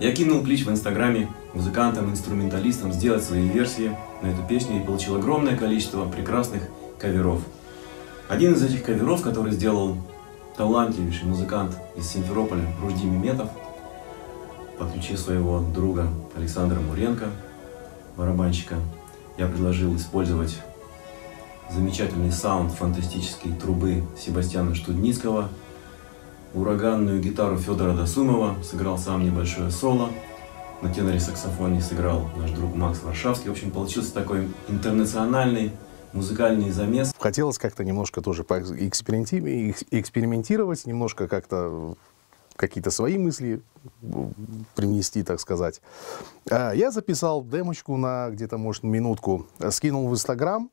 Я кинул клич в инстаграме музыкантам, инструменталистам сделать свои версии на эту песню и получил огромное количество прекрасных каверов. Один из этих каверов, который сделал талантливейший музыкант из Симферополя Ружди Меметов, подключив своего друга Александра Муренко, барабанщика, я предложил использовать замечательный саунд фантастической трубы Себастьяна Штудницкого, ураганную гитару Федора Досумова, сыграл сам небольшое соло, на теноре-саксофоне сыграл наш друг Макс Варшавский. В общем, получился такой интернациональный музыкальный замес. Хотелось как-то немножко тоже экспериментировать, немножко как-то какие-то свои мысли принести, так сказать. Я записал демочку на где-то, может, минутку, скинул в Инстаграм.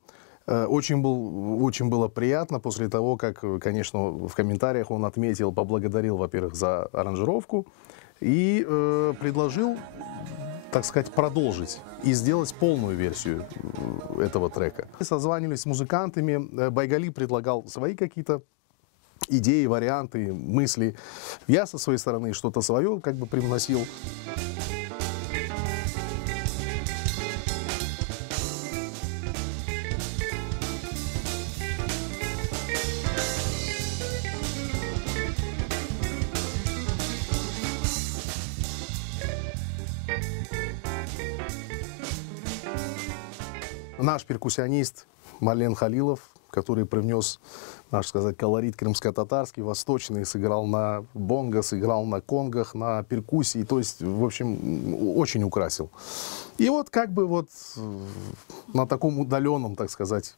Очень было приятно после того, как, конечно, в комментариях он отметил, поблагодарил, во-первых, за аранжировку и предложил, так сказать, продолжить и сделать полную версию этого трека. Мы созванивались с музыкантами, Байгали предлагал свои какие-то идеи, варианты, мысли. Я со своей стороны что-то свое как бы привносил. Наш перкуссионист Марлен Халилов, который привнес, наш сказать, колорит крымско-татарский, восточный, сыграл на бонго, сыграл на конгах, на перкуссии, то есть, в общем, очень украсил. И вот как бы вот на таком удаленном, так сказать,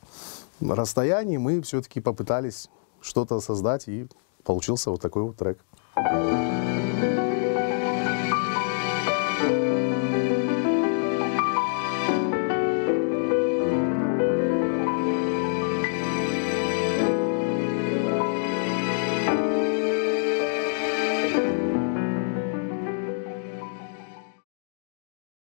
расстоянии мы все-таки попытались что-то создать, и получился вот такой вот трек.